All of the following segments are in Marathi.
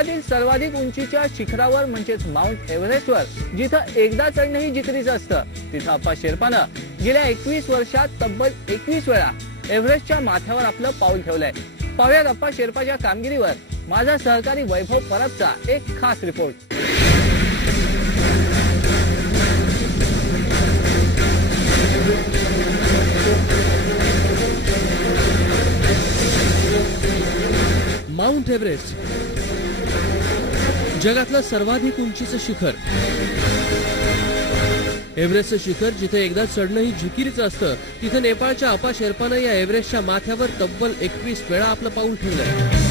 जगातील सर्वाधिक उंचीच्या शिखरावर म्हणजेच माउंट एव्हरेस्टवर जिथं एकदा चढणंही जिकरीचं असतं, तिथं अप्पा शेर्पानं गेल्या 21 वर्षात तब्बल 21 वेळा एव्हरेस्टच्या माथ्यावर आपलं पाऊल ठेवलंय. पाहुयात अप्पा शेर्पाच्या कामगिरीवर माझा सहकारी वैभव परबचा एक खास रिपोर्ट. माउंट एव्हरेस्ट जगातलं सर्वाधिक उंचीचं शिखर. एव्हरेस्टचं शिखर जिथे एकदा चढणंही जिकिरीचं असतं, तिथे नेपाळच्या अप्पा शेर्पानं या एव्हरेस्टच्या माथ्यावर तब्बल 21 वेळा आपलं पाऊल ठेवलंय.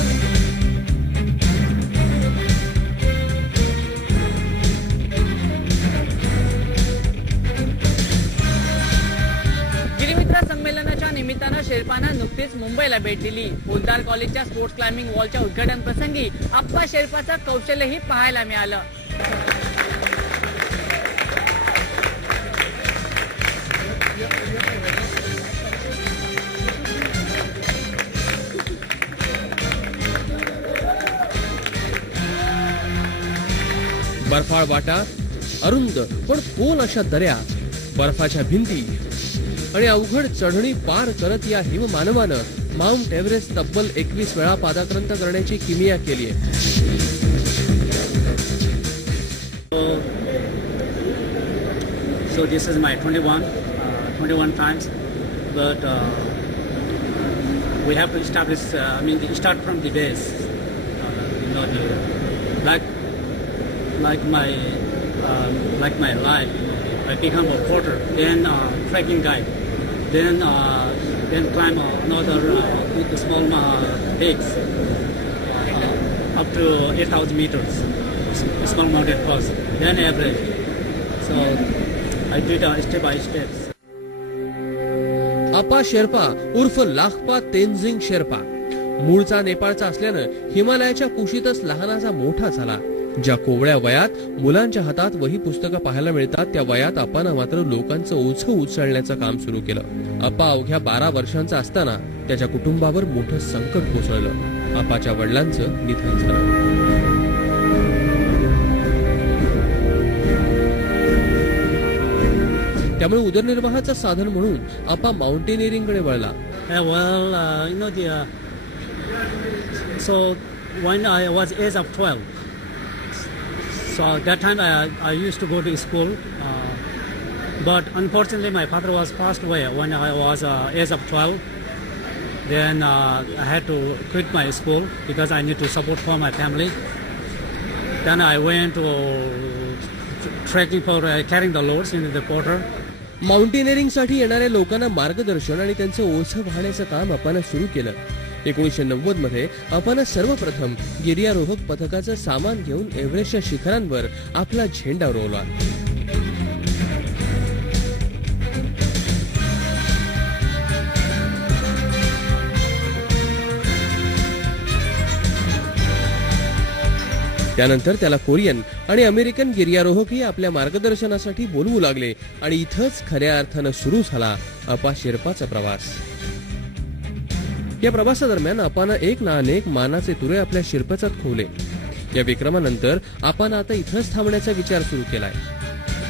संमेलनाच्या निमित्तानं शेर्पानं नुकतीच मुंबईला भेट दिली. पोद्दार कॉलेजच्या स्पोर्ट्स क्लाइम्बिंग वॉलच्या उद्घाटन प्रसंगी अप्पा शेर्पाचं कौशल्यही पाहायला मिळालं. बर्फाळ वाटा, अरुंद पण खोल अशा दऱ्या, बर्फाच्या भिंती आणि अवघड चढणी पार करत या हिममानवानं माउंट एव्हरेस्ट तब्बल 21 वेळा पादाक्रांत करण्याची किमिया केली आहे. So this is my 21 times, but we have to establish. Start from the base. Like my life. I become a porter, then trekking guide, then climb another small peaks up to 8,000 meters, small mountain pass, then Everest. So I do it step by step. अप्पा शेर्पा उर्फ लाखपा तेनजिंग शेर्पा मूळचा नेपाळचा असल्यानं हिमालयाच्या कुशीतच लहानाचा मोठा झाला. ज्या कोवळ्या वयात मुलांच्या हातात वही पुस्तकं पाहायला मिळतात, त्या वयात अप्पानं मात्र लोकांचं ओझं उचलण्याचं काम सुरू केलं. अप्पा अवघ्या 12 वर्षांचा असताना त्याच्या कुटुंबावर मोठं संकट कोसळलं. अप्पाच्या वडिलांचं निधन झालं. त्यामुळे उदरनिर्वाहाचं साधन म्हणून अप्पा माउंटेनिअरिंग कडे वळला. So when I was age of 12, so at that time I used to go to school, but unfortunately my father was passed away when I was age of 12. Then I had to quit my school because I need to support for my family. Then I went to trekking for carrying the loads into the porter. Mountaineering साठी येणाऱ्या लोकांना मार्गदर्शन आणि त्यांचं ओझं वाहण्याचं काम अप्पानं सुरू केलं. 1990 मध्ये अप्पानं सर्वप्रथम गिर्यारोहक पथकाचं सामान घेऊन एव्हरेस्टच्या शिखरांवर आपला झेंडा रोवला. त्यानंतर त्याला कोरियन आणि अमेरिकन गिर्यारोहकही आपल्या मार्गदर्शनासाठी बोलवू लागले आणि इथंच खऱ्या अर्थानं सुरू झाला अप्पा शेर्पाचा प्रवास. या प्रवासादरम्यान अप्पानं एक ना अनेक मानाचे तुरे आपल्या शिरपचात खोवले. या विक्रमानंतर अप्पानं आता इथंच थांबण्याचा विचार सुरू केलाय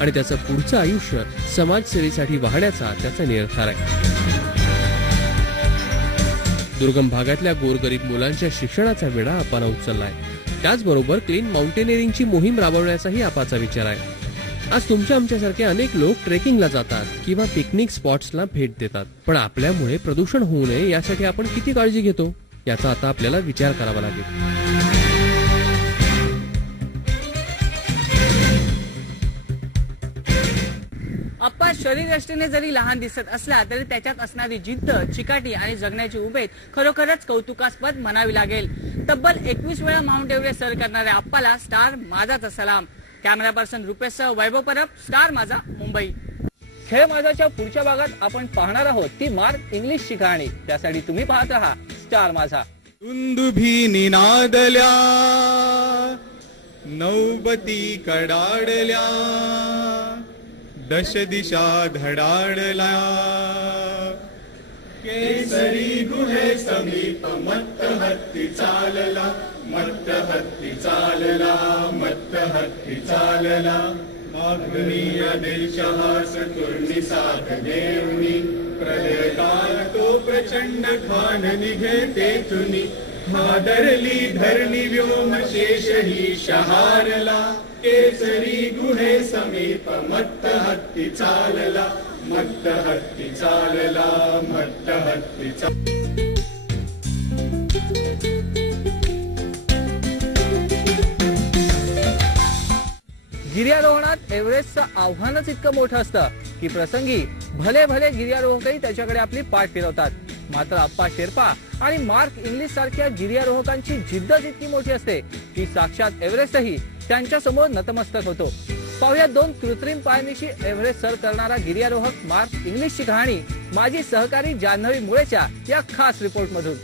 आणि त्याचं पुढचं आयुष्य समाजसेवेसाठी वाहण्याचा त्याचा निर्धार आहे. दुर्गम भागातल्या गोरगरीब मुलांच्या शिक्षणाचा वेढा अप्पानं उचललाय. त्याचबरोबर क्लीन माउंटेनिअरिंगची मोहीम राबवण्याचाही अप्पाचा विचार आहे. आज तुमच्या आमच्यासारखे अनेक लोक ट्रेकिंगला जातात किंवा पिकनिक स्पॉट्सला भेट देतात, पण आपल्यामुळे प्रदूषण होऊ नये यासाठी आपण किती काळजी घेतो याचा आता आपल्याला विचार करावा लागेल. अप्पा शरीरयष्टीने जरी लहान दिसत असला तरी त्याच्यात असणारी जिद्द, चिकाटी आणि जगण्याची उमेद खरोखरच कौतुकास्पद म्हणावी लागेल. तब्बल 21 वेळा माउंट एव्हरेस्ट सर करणाऱ्या अप्पाला स्टार माझाचा सलाम. कॅमेरा पर्सन रुपेशसह वैभव परब, स्टार माझा, मुंबई. खेळ माझाच्या पुढच्या भागात आपण पाहणार आहोत ती मार्क इंग्लिशची कहाणी. त्यासाठी तुम्ही पाहत राहा स्टार माझा. दुंदुभी निनादल्या, नौबती कडाडल्या, दश दिशा धडाडल्या, केसरी गुहे समीप मत्त हत्ती चालला, मत्त हत्ती चालला मत्त हत्ती चालला मागणीय देशः सतुर्णी साथ देवनी प्रलय काल तो प्रचंड खान निघे तेथुनी भादरली धरणी व्योम शेष ही शहारला केसरी गुहे समीप मत्त हत्ती चालला मत्त हत्ती चालला मत्त हत्ती चालला. गिर्यारोहणात एव्हरेस्टचं आव्हानच इतकं मोठं असतं की प्रसंगी भले भले गिर्यारोहकही त्याच्याकडे आपली पाठ फिरवतात. मात्र आप्पा शेर्पा आणि मार्क इंग्लिश सारख्या गिर्यारोहकांची जिद्दच इतकी मोठी असते की साक्षात एव्हरेस्टही त्यांच्या समोर नतमस्तक होतो. पाहूया दोन कृत्रिम पायनीशी एव्हरेस्ट सर करणारा गिर्यारोहक मार्क इंग्लिशची कहाणी माझी सहकारी जान्हवी मुळेच्या या खास रिपोर्ट मधून.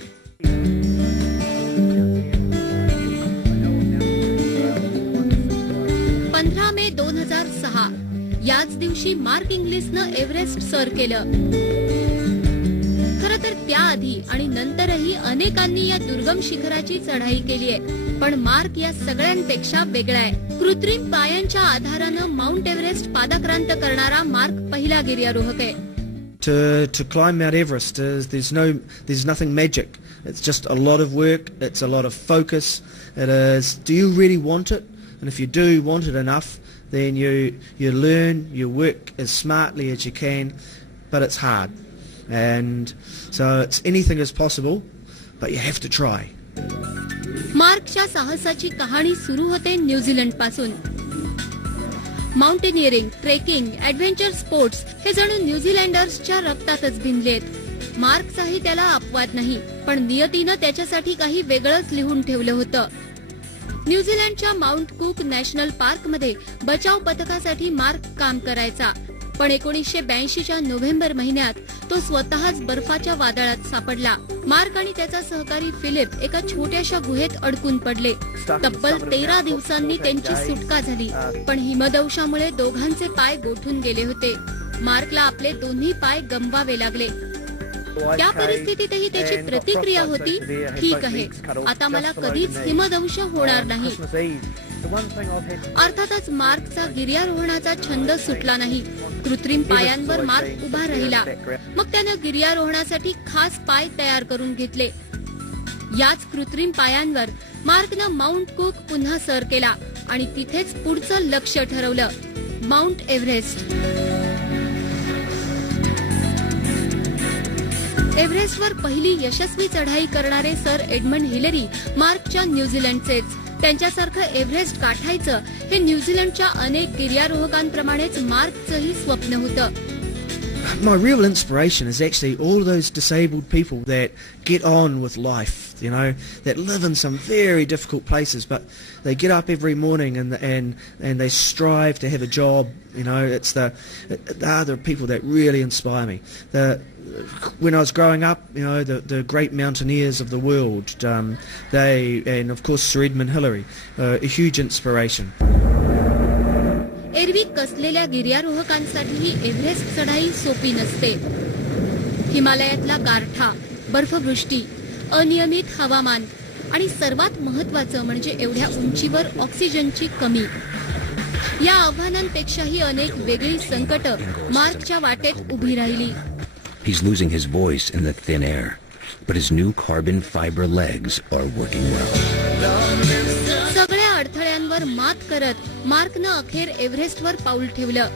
15 मे 2006 याच दिवशी मार्क इंग्लिशनं एव्हरेस्ट सर केलं. खरं तर त्याआधी आणि नंतरही अनेकांनी या दुर्गम शिखराची चढाई केली आहे. पण मार्क या सगळ्यांपेक्षा वेगळा आहे. कृत्रिम पायांच्या आधारानं माउंट एव्हरेस्ट पादाक्रांत करणारा मार्क पहिला गिर्यारोहक आहे. To climb Mount Everest, there's nothing magic. It's just a lot of work. It's a lot of focus. It is. Do you really want it? And if you do want it enough, then you learn, you work as smartly as you can, but it's hard. And so anything is possible, but you have to try. मार्कच्या साहसाची कहाणी सुरू होते न्यूझीलंड पासून. माउंटेनिअरिंग, ट्रेकिंग, ऍडव्हेंचर स्पोर्ट्स हे जणू न्यूझीलँडर्सच्या रक्तातच भिनलेत. मार्कचाही त्याला अपवाद नाही, पण नियतीनं त्याच्यासाठी काही वेगळंच लिहून ठेवलं होतं. न्यूझीलंडच्या माउंट कुक नॅशनल पार्क मध्ये बचाव पथकासाठी मार्क काम करायचा. पण 1982च्या नोव्हेंबर महिन्यात तो स्वतःच बर्फाच्या वादळात सापडला. मार्क आणि त्याचा सहकारी फिलिप एका छोट्याशा गुहेत अडकून पडले. तब्बल 13 दिवसांनी त्यांची सुटका झाली, पण हिमदंशामुळे दोघांचे पाय गोठून गेले होते. मार्कला आपले दोन्ही पाय गमवावे लागले. त्या परिस्थितीतही त्याची प्रतिक्रिया होती, ठीक आहे, आता मला कधीच हिमदंश होणार नाही. अर्थातच मार्कचा गिर्यारोहणाचा छंद सुटला नाही. कृत्रिम पायांवर मार्क उभा राहिला. मग त्यानं गिर्यारोहणासाठी खास पाय तयार करून घेतले. याच कृत्रिम पायांवर मार्कनं माउंट कुक पुन्हा सर केला आणि तिथेच पुढचं लक्ष्य ठरवलं, माउंट एव्हरेस्ट. एव्हरेस्टवर पहिली यशस्वी चढाई करणारे सर एडमंड हिलरी मार्कच्या न्यूझीलंडचेच. त्यांच्यासारखं एव्हरेस्ट गाठायचं हे न्यूझीलंडच्या अनेक गिर्यारोहकांप्रमाणेच मार्कचंही स्वप्न होतं. My real inspiration is actually all those disabled people that get on with life, you know, that live in some very difficult places, but they get up every morning and they strive to have a job. You know, they are the people that really inspire me. When I was growing up, you know, the great mountaineers of the world, and of course Sir Edmund Hillary, a huge inspiration. एरवी कसलेल्या गिर्यारोहकांसाठीही एव्हरेस्ट चढाई सोपी नसते. हिमालयातला गारठा, बर्फवृष्टी, अनियमित हवामान आणि सर्वात महत्वाचं म्हणजे एवढ्या उंचीवर ऑक्सिजनची कमी. या आव्हानांपेक्षाही अनेक वेगळी संकट मार्कच्या वाटेत उभी राहिली. He's losing his voice in the thin air, but his new carbon fiber legs are working well. सगळ्या अडथळ्यांवर मात करत मार्कनं अखेर एव्हरेस्टवर पाऊल ठेवलं.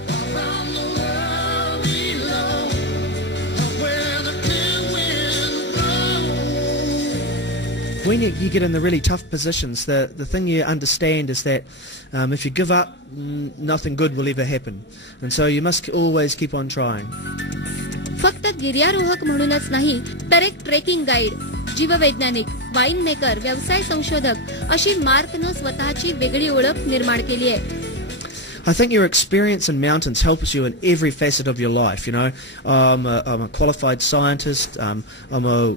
When you get in the really tough positions, the thing you understand is that if you give up, nothing good will ever happen, and so you must always keep on trying. फक्त गिर्यारोहक म्हणूनच नाही, तर एक ट्रेकिंग गाईड, जीववैज्ञानिक, वाईन मेकर, व्यवसाय संशोधक अशी मार्कनं स्वतःची वेगळी ओळख निर्माण केली आहे. I think your experience in mountains helps you in every facet of your life. You know, I'm a qualified scientist. I'm a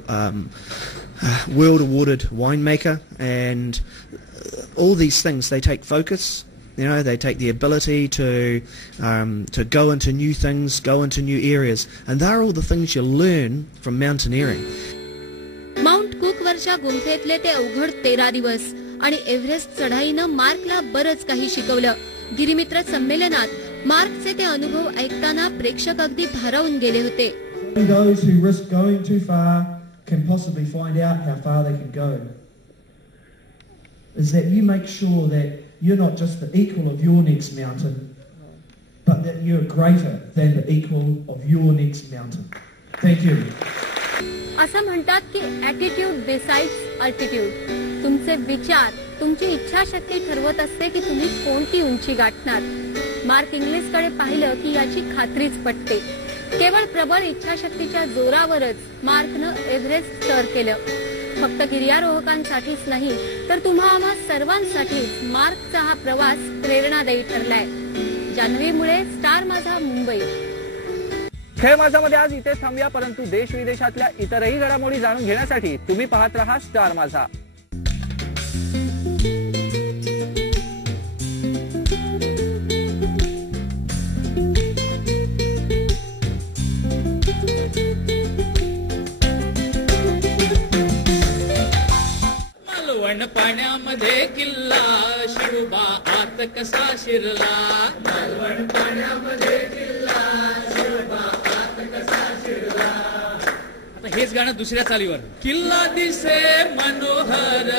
world-awarded winemaker, and all these things, they take focus. You know, they take the ability to go into new things, go into new areas, and they're all the things you learn from mountaineering. Mount cook वरच्या गुंफेतले ते अवघड 13 दिवस आणि एव्हरेस्ट चढाईनं मार्कला बरंच काही शिकवलं. गिरीमित्र संमेलनात मार्कचे ते अनुभव ऐकताना प्रेक्षक अगदी भारावून गेले होते. Those who risk going too far can possibly find out how far they can go. Is that you make sure that you're not just the equal of your next mountain, but that you're greater than the equal of your next mountain. Thank you. असं म्हणतात की ॲटिट्यूड डिसाइड्स अल्टिट्यूड. तुमचे विचार, तुमची इच्छाशक्ती ठरवत असते की तुम्ही कोणती उंची गाठणार. मार्क इंग्लिशकडे पाहिलं की याची खात्रीच पटते. केवळ प्रबळ इच्छाशक्तीच्या जोरावरच मार्कनं एव्हरेस्ट सर केलं. फक्त गिर्यारोहकांसाठीच नाही तर तुम्हा आम्हा सर्वांसाठीच मार्कचा हा प्रवास प्रेरणादायी ठरलाय. जान्हवी मुळे, स्टार माझा, मुंबई. खेळ माझामध्ये आज इथे थांबूया, परंतु देश विदेशातल्या इतरही घडामोडी जाणून घेण्यासाठी तुम्ही पाहत रहा स्टार माझा. मालवण पाण्यामध्ये किल्ला शिरुबा आत कसा शिरला. मालवण पाण्यामध्ये किल्ला शिरुबा आत कसा शिरला. आता हेच गाणं दुसऱ्या चालीवर. किल्ला दिसे मनोहर